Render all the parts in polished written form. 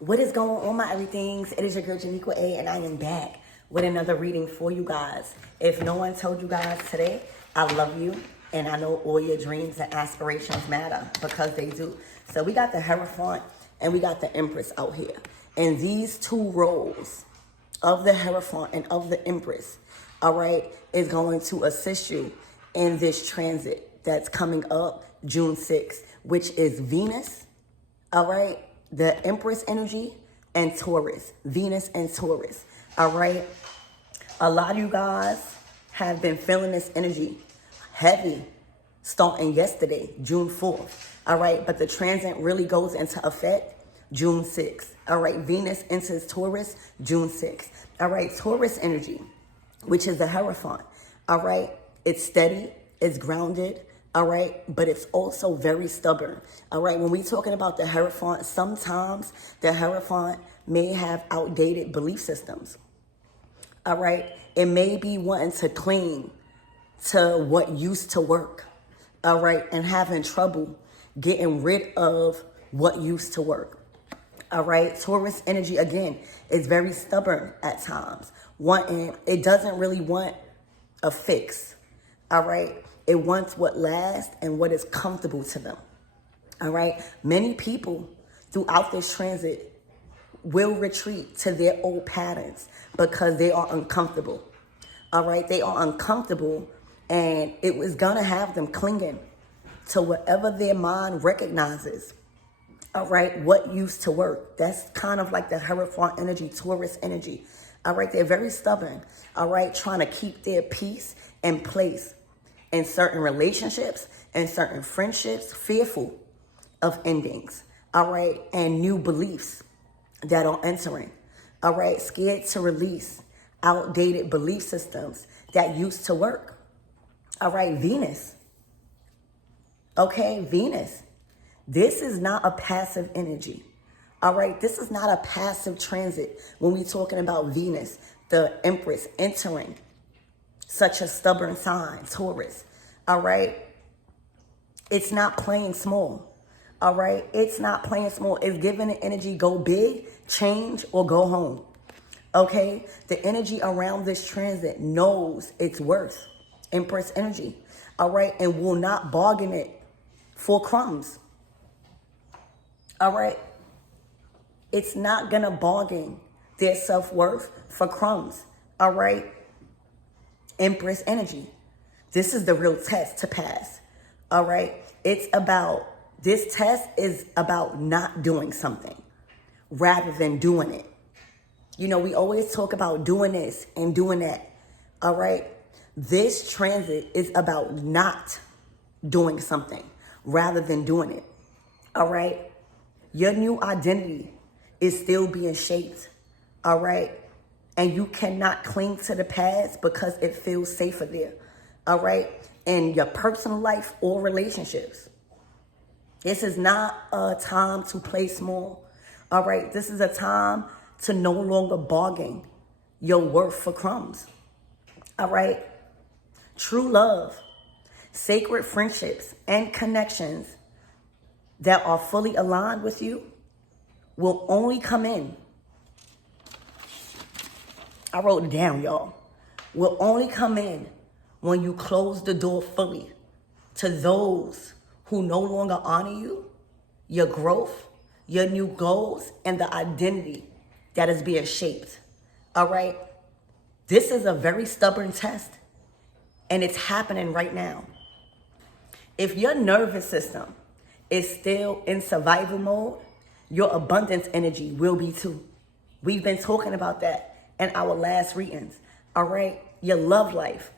What is going on, my everythings? It is your girl, Janiqua A, and I am back with another reading for you guys. If no one told you guys today, I love you, and I know all your dreams and aspirations matter, because they do. So we got the Hierophant and we got the Empress out here. And these two roles of the Hierophant and of the Empress, all right, is going to assist you in this transit that's coming up June 6th, which is Venus, all right, the Empress energy, and Taurus, Venus and Taurus, all right? A lot of you guys have been feeling this energy heavy starting yesterday, June 4th, all right? But the transit really goes into effect June 6th, all right? Venus enters Taurus June 6th, all right? Taurus energy, which is the Hierophant, all right? It's steady, it's grounded, all right, but it's also very stubborn, all right? When we're talking about the Hierophant, sometimes the Hierophant may have outdated belief systems, all right? It may be wanting to cling to what used to work, all right, and having trouble getting rid of what used to work, all right? Taurus energy, again, is very stubborn at times. It doesn't really want a fix, all right? It wants what lasts and what is comfortable to them, all right? Many people throughout this transit will retreat to their old patterns because they are uncomfortable, all right? They are uncomfortable, and it was gonna have them clinging to whatever their mind recognizes, all right, what used to work. That's kind of like the Hierophant energy, Taurus energy, all right? They're very stubborn, all right, trying to keep their peace in place in certain relationships and certain friendships, fearful of endings, all right, and new beliefs that are entering, all right, scared to release outdated belief systems that used to work, all right? Venus, okay, Venus, this is not a passive energy, all right? This is not a passive transit when we're talking about Venus, the Empress, entering such a stubborn sign, Taurus, all right? It's not playing small, all right? It's not playing small. It's giving the energy, go big, change, or go home, okay? The energy around this transit knows its worth, Empress energy, all right? And will not bargain it for crumbs, all right? It's not gonna bargain their self-worth for crumbs, all right? Empress energy. This is the real test to pass, all right? This test is about not doing something rather than doing it. You know, we always talk about doing this and doing that, all right? This transit is about not doing something rather than doing it, all right? Your new identity is still being shaped, all right? And you cannot cling to the past because it feels safer there, all right? In your personal life or relationships. This is not a time to play small, all right? This is a time to no longer bargain your worth for crumbs, all right? True love, sacred friendships, and connections that are fully aligned with you will only come in. I wrote it down, y'all. Will only come in when you close the door fully to those who no longer honor you, your growth, your new goals, and the identity that is being shaped, all right? This is a very stubborn test, and it's happening right now. If your nervous system is still in survival mode, your abundance energy will be too. We've been talking about that in our last readings, all right? Your love life,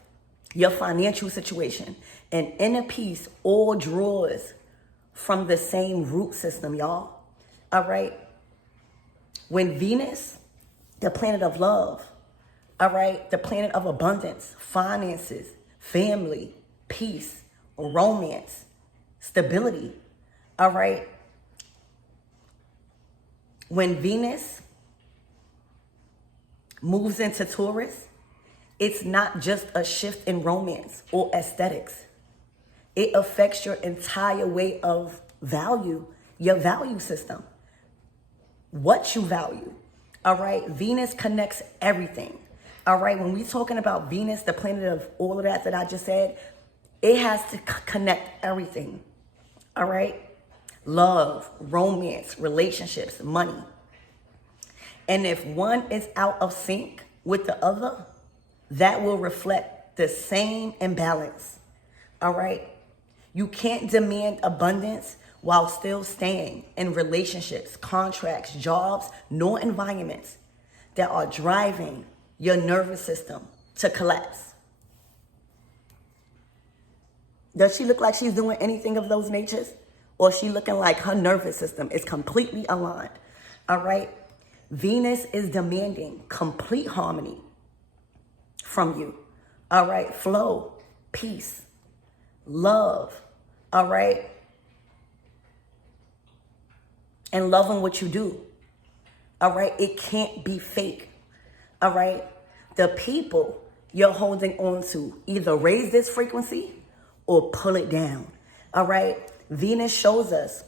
your financial situation, and inner peace all draws from the same root system, y'all, all right? When Venus, the planet of love, all right, the planet of abundance, finances, family, peace, romance, stability, all right? When Venus moves into Taurus, it's not just a shift in romance or aesthetics. It affects your entire way of value, your value system. what you value. All right. Venus connects everything. All right. When we're talking about Venus, the planet of all of that I just said, it has to connect everything. All right. Love, romance, relationships, money. And if one is out of sync with the other, that will reflect the same imbalance. All right. You can't demand abundance while still staying in relationships, contracts, jobs, nor environments that are driving your nervous system to collapse. Does she look like she's doing anything of those natures? Or is she looking like her nervous system is completely aligned? All right. Venus is demanding complete harmony from you. All right. Flow, peace, love. All right. And loving what you do. All right. It can't be fake. All right. The people you're holding on to either raise this frequency or pull it down. All right. Venus shows us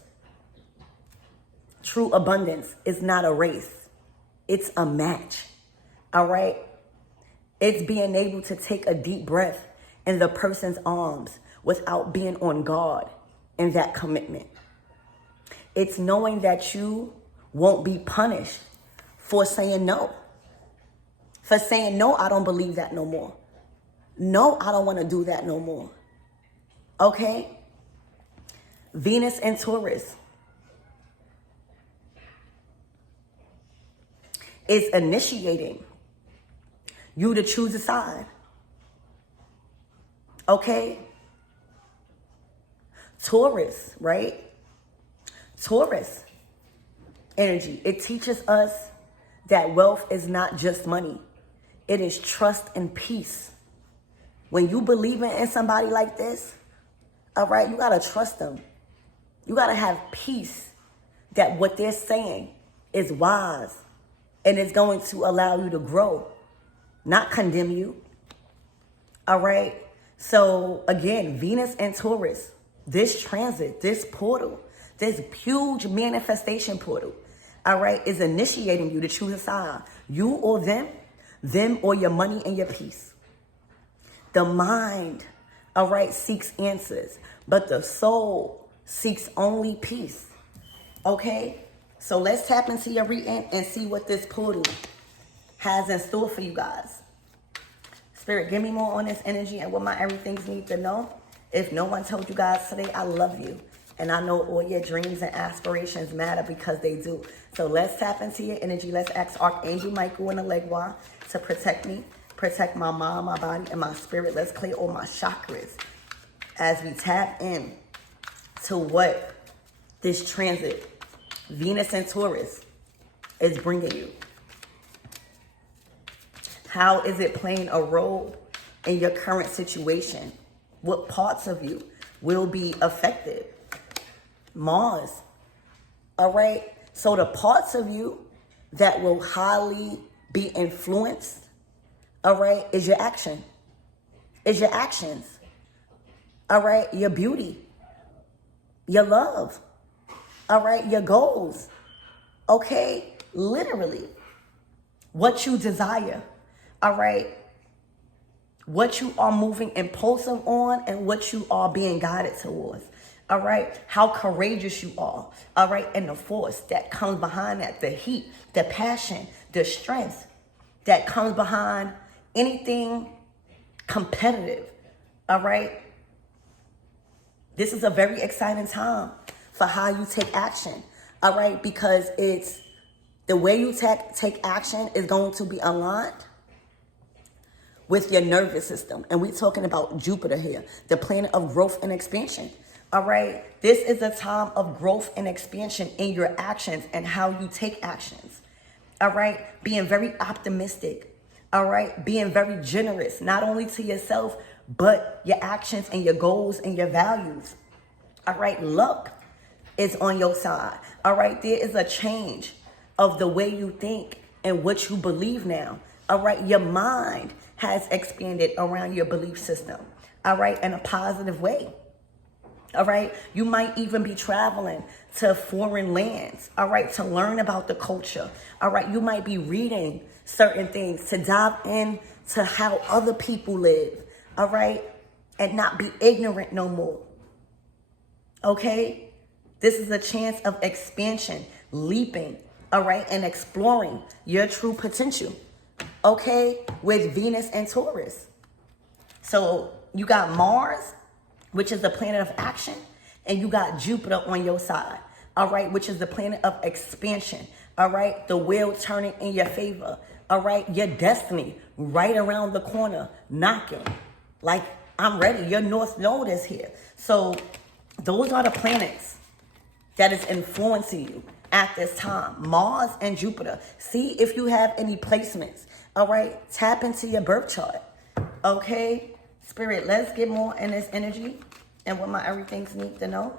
true abundance is not a race. It's a match. All right. It's being able to take a deep breath in the person's arms without being on guard in that commitment. It's knowing that you won't be punished for saying no. For saying, no, I don't believe that no more. No, I don't want to do that no more. Okay? Venus and Taurus is initiating you to choose a side. Okay? Taurus, right? Taurus energy. It teaches us that wealth is not just money. It is trust and peace. When you believe in somebody like this, all right, you got to trust them. You got to have peace that what they're saying is wise and it's going to allow you to grow, not condemn you. All right. So again, Venus and Taurus, this transit, this portal, this huge manifestation portal, all right, is initiating you to choose a side. You or them or your money and your peace. The mind, all right, seeks answers, but the soul seeks only peace. Okay? So let's tap into your reading and see what this portal has in store for you guys. Spirit, give me more on this energy and what my everythings need to know. If no one told you guys today, I love you. And I know all your dreams and aspirations matter because they do. So let's tap into your energy. Let's ask Archangel Michael and the Legua to protect me, protect my mind, my body, and my spirit. Let's clear all my chakras as we tap in to what this transit, Venus and Taurus, is bringing you. How is it playing a role in your current situation? What parts of you will be affected? Mars. All right. So the parts of you that will highly be influenced, all right, is your action. Is your actions. All right. Your beauty. Your love. All right. Your goals. Okay. Literally. What you desire. All right. What you are moving impulsive on and what you are being guided towards. All right. How courageous you are. All right. And the force that comes behind that, the heat, the passion, the strength that comes behind anything competitive. All right. This is a very exciting time for how you take action. All right. Because it's the way you take action is going to be aligned with your nervous system. And we're talking about Jupiter here, the planet of growth and expansion. All right. This is a time of growth and expansion in your actions and how you take actions. All right. Being very optimistic. All right. Being very generous, not only to yourself, but your actions and your goals and your values. All right. Luck is on your side. All right. There is a change of the way you think and what you believe now. All right. Your mind has expanded around your belief system. All right. In a positive way. All right. You might even be traveling to foreign lands. All right. To learn about the culture. All right. You might be reading certain things to dive in to how other people live. All right. And not be ignorant no more. Okay. This is a chance of expansion, leaping. All right. And exploring your true potential. Okay. With Venus and Taurus. So you got Mars, which is the planet of action, and you got Jupiter on your side, all right, which is the planet of expansion, all right, the wheel turning in your favor, all right, your destiny right around the corner, knocking, like, I'm ready, your North Node is here. So those are the planets that is influencing you at this time, Mars and Jupiter. See if you have any placements, all right, tap into your birth chart, okay. Spirit, let's get more in this energy and what my everythings need to know.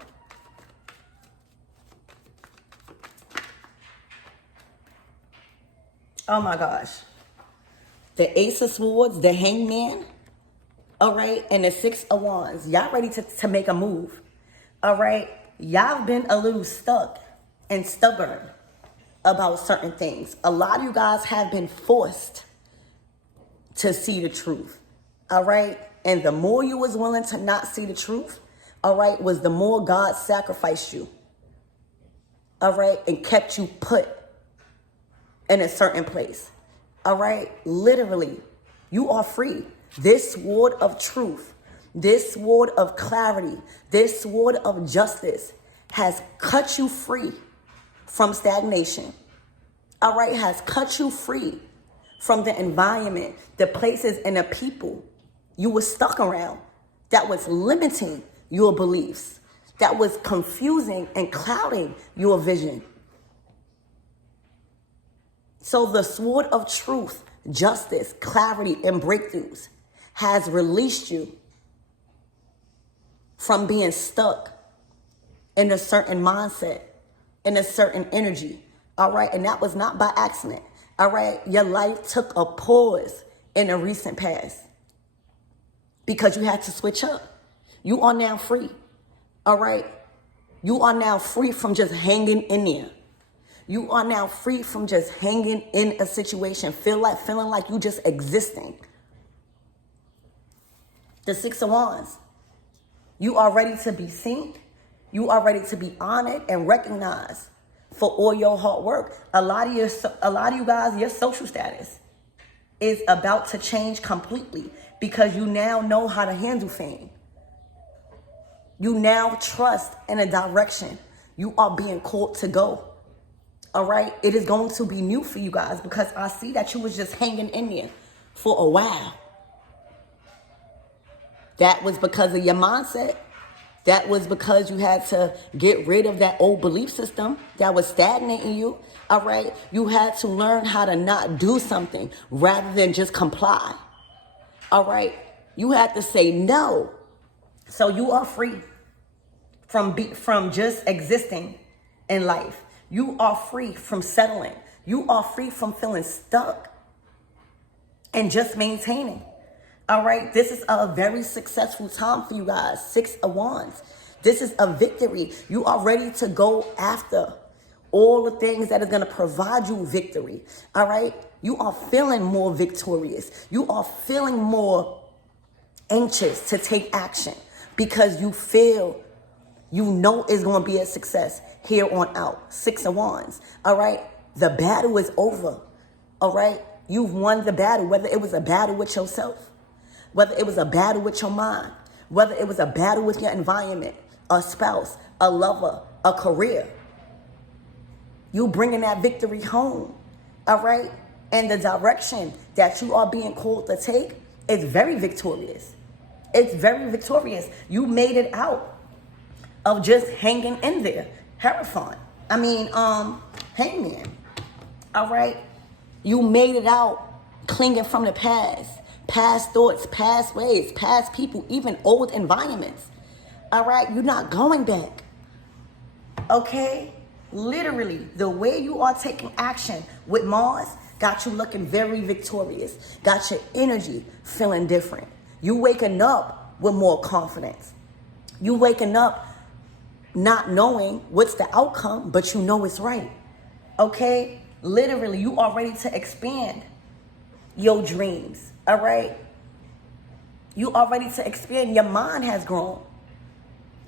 Oh my gosh. The Ace of Swords, the Hangman, all right, and the Six of Wands. Y'all ready to make a move, all right? Y'all been a little stuck and stubborn about certain things. A lot of you guys have been forced to see the truth, all right? And the more you was willing to not see the truth, all right, was the more God sacrificed you, all right, and kept you put in a certain place, all right? Literally, you are free. This sword of truth, this sword of clarity, this sword of justice has cut you free from stagnation, all right, has cut you free from the environment, the places, and the people you were stuck around that was limiting your beliefs, that was confusing and clouding your vision. So the sword of truth, justice, clarity, and breakthroughs has released you from being stuck in a certain mindset, in a certain energy, all right? And that was not by accident, all right? Your life took a pause in the recent past, because you had to switch up. You are now free, all right? You are now free from just hanging in there. You are now free from just hanging in a situation, feeling like you just existing. The Six of Wands. You are ready to be seen. You are ready to be honored and recognized for all your hard work. A lot of you guys, your social status is about to change completely, because you now know how to handle fame. You now trust in a direction you are being called to go. All right? It is going to be new for you guys, because I see that you was just hanging in there for a while. That was because of your mindset. That was because you had to get rid of that old belief system that was stagnating you. All right? You had to learn how to not do something rather than just comply. All right, you had to say no. So you are free from just existing in life. You are free from settling. You are free from feeling stuck and just maintaining. All right, this is a very successful time for you guys. Six of Wands. This is a victory. You are ready to go after all the things that are going to provide you victory. All right, you are feeling more victorious. You are feeling more anxious to take action, because you feel, you know, it's going to be a success here on out. Six of Wands. All right, the battle is over. All right, you've won the battle, whether it was a battle with yourself, whether it was a battle with your mind, whether it was a battle with your environment, a spouse, a lover, a career. You bringing that victory home, all right? And the direction that you are being called to take is very victorious. It's very victorious. You made it out of just hanging in there. Hierophant. Hangman. All right? You made it out clinging from the past. Past thoughts, past ways, past people, even old environments. All right? You're not going back. Okay? Literally, the way you are taking action with Mars got you looking very victorious. Got your energy feeling different. You waking up with more confidence. You waking up not knowing what's the outcome, but you know it's right. Okay? Literally, you are ready to expand your dreams. All right? You are ready to expand. Your mind has grown.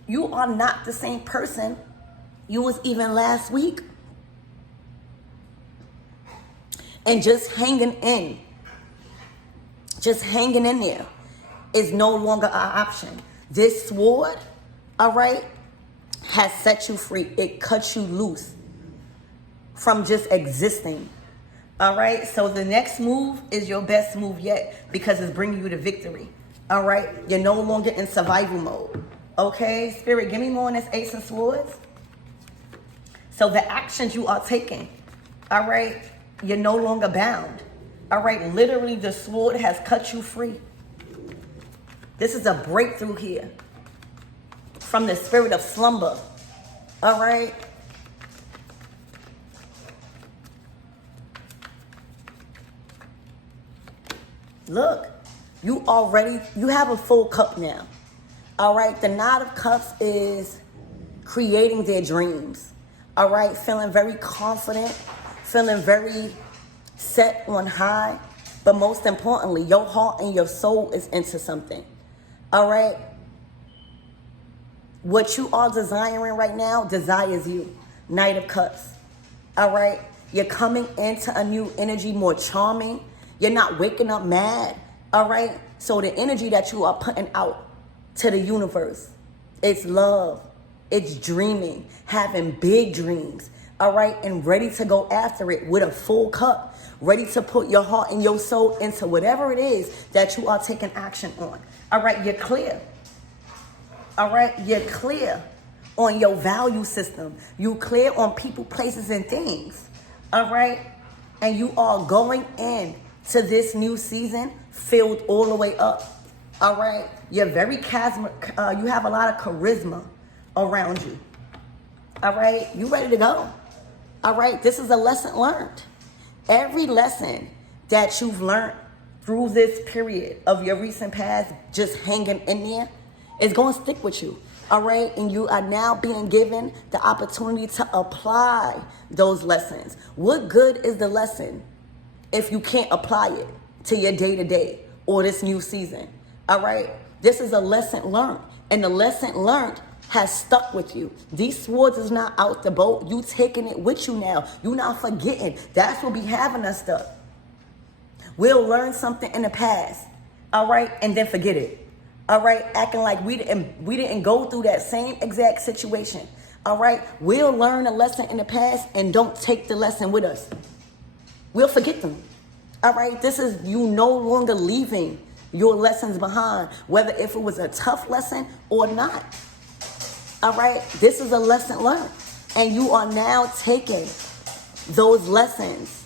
You are not the same person you was even last week. And just hanging in there is no longer our option. This sword, all right, has set you free. It cuts you loose from just existing. All right, so the next move is your best move yet because it's bringing you to victory. All right, you're no longer in survival mode. Okay, Spirit, give me more on this Ace of Swords. So the actions you are taking, all right, you're no longer bound. All right, literally the sword has cut you free. This is a breakthrough here from the spirit of slumber. All right. Look, you have a full cup now. All right, the Knight of Cups is creating their dreams. All right, feeling very confident, feeling very set on high. But most importantly, your heart and your soul is into something. All right. What you are desiring right now desires you. Knight of Cups. All right. You're coming into a new energy, more charming. You're not waking up mad. All right. So the energy that you are putting out to the universe, it's love. It's dreaming, having big dreams. All right. And ready to go after it with a full cup. Ready to put your heart and your soul into whatever it is that you are taking action on. All right, you're clear. All right, you're clear on your value system. You clear on people, places, and things. All right, and you are going in to this new season filled all the way up. All right, you're very you have a lot of charisma around you. All right, you ready to go? All right, this is a lesson learned. Every lesson that you've learned through this period of your recent past, just hanging in there, is going to stick with you. All right. And you are now being given the opportunity to apply those lessons. What good is the lesson if you can't apply it to your day to day or this new season? All right. This is a lesson learned, and the lesson learned has stuck with you. These swords is not out the boat. You taking it with you now. You not forgetting. That's what be having us stuck. We'll learn something in the past, all right, and then forget it. All right, acting like we didn't go through that same exact situation. All right, we'll learn a lesson in the past and don't take the lesson with us. We'll forget them. All right, this is you no longer leaving your lessons behind, whether if it was a tough lesson or not. All right, this is a lesson learned, and you are now taking those lessons,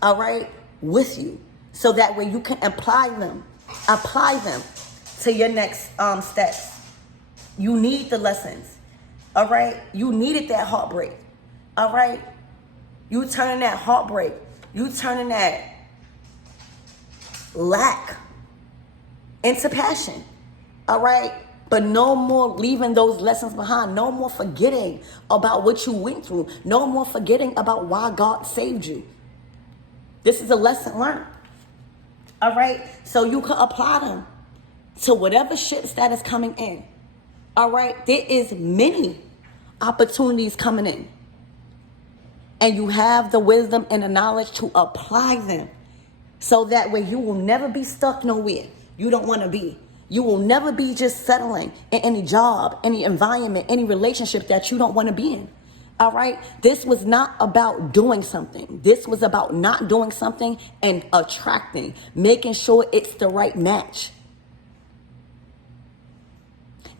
all right, with you, so that way you can apply them to your next steps. You need the lessons, all right. You needed that heartbreak, all right. You turning that heartbreak, you turning that lack into passion, all right. But no more leaving those lessons behind. No more forgetting about what you went through. No more forgetting about why God saved you. This is a lesson learned. All right? So you can apply them to whatever shit that is coming in. All right? There is many opportunities coming in. And you have the wisdom and the knowledge to apply them. So that way you will never be stuck nowhere you don't want to be. You will never be just settling in any job, any environment, any relationship that you don't want to be in. All right. This was not about doing something. This was about not doing something and attracting, making sure it's the right match.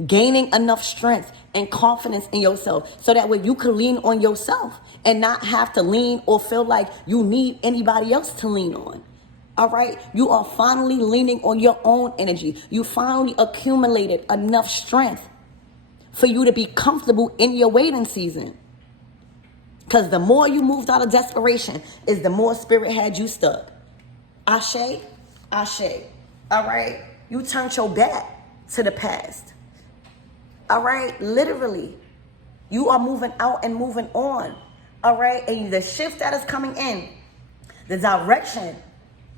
Gaining enough strength and confidence in yourself so that way you can lean on yourself and not have to lean or feel like you need anybody else to lean on. All right. You are finally leaning on your own energy. You finally accumulated enough strength for you to be comfortable in your waiting season. Because the more you moved out of desperation is the more spirit had you stuck. Ashe, ashe. All right. You turned your back to the past. All right, literally. You are moving out and moving on. All right, and the shift that is coming in, the direction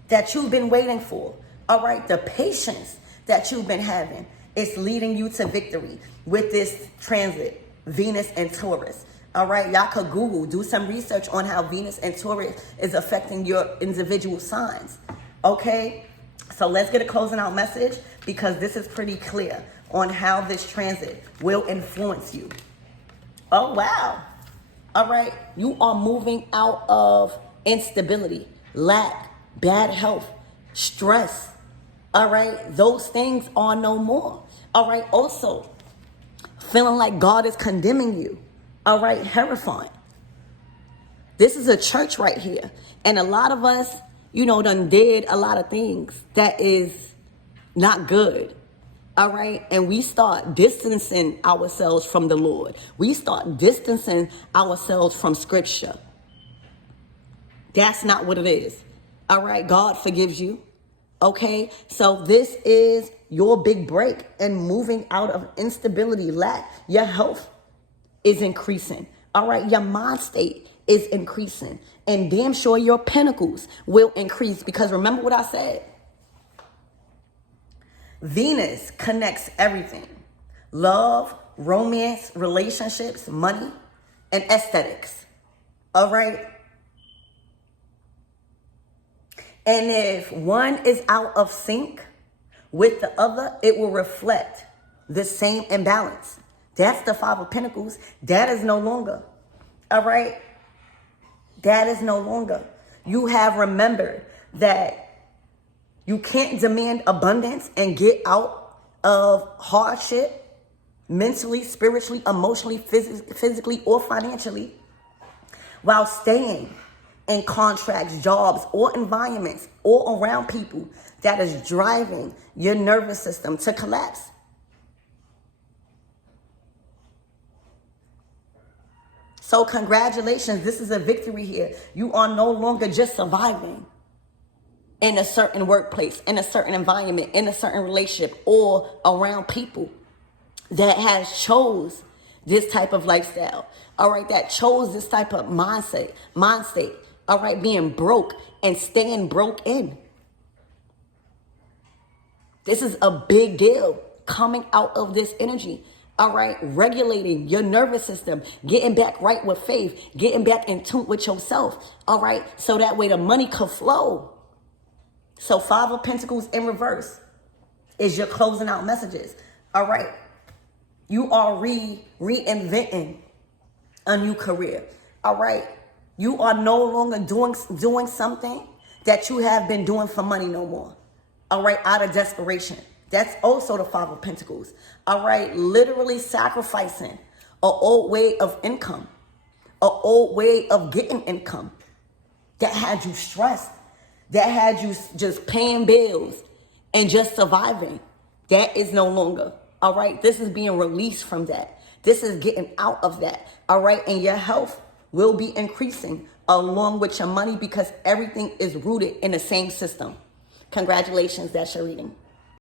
that you've been waiting for, all right, the patience that you've been having, is leading you to victory with this transit, Venus and Taurus. All right, y'all could Google, do some research on how Venus and Taurus is affecting your individual signs. Okay, so let's get a closing out message, because this is pretty clear on how this transit will influence you. Oh, wow. All right. You are moving out of instability, lack, bad health, stress. All right. Those things are no more. All right. Also, feeling like God is condemning you. All right. Terrifying. This is a church right here. And a lot of us, done did a lot of things that is not good. All right. And we start distancing ourselves from the Lord. We start distancing ourselves from scripture. That's not what it is. All right. God forgives you. Okay. So this is your big break and moving out of instability, lack. Your health is increasing. All right. Your mind state is increasing. And damn sure your pinnacles will increase, because remember what I said. Venus connects everything: love, romance, relationships, money, and aesthetics. All right. And if one is out of sync with the other, it will reflect the same imbalance. That's the Five of Pentacles. That is no longer. All right. That is no longer. You have remembered that you can't demand abundance and get out of hardship mentally, spiritually, emotionally, physically, or financially while staying in contracts, jobs, or environments or around people that is driving your nervous system to collapse. So congratulations. This is a victory here. You are no longer just surviving in a certain workplace, in a certain environment, in a certain relationship, or around people that has chose this type of lifestyle. All right, that chose this type of mind state. All right, being broke and staying broke in. This is a big deal coming out of this energy. All right, regulating your nervous system, getting back right with faith, getting back in tune with yourself. All right, so that way the money could flow. So Five of Pentacles in reverse is your closing out messages. All right. You are reinventing a new career. All right. You are no longer doing something that you have been doing for money no more. All right. Out of desperation. That's also the Five of Pentacles. All right. Literally sacrificing an old way of income, an old way of getting income that had you stressed, that had you just paying bills and just surviving. That is no longer. All right. This is being released from that. This is getting out of that. All right. And your health will be increasing along with your money, because everything is rooted in the same system. Congratulations. That's your reading.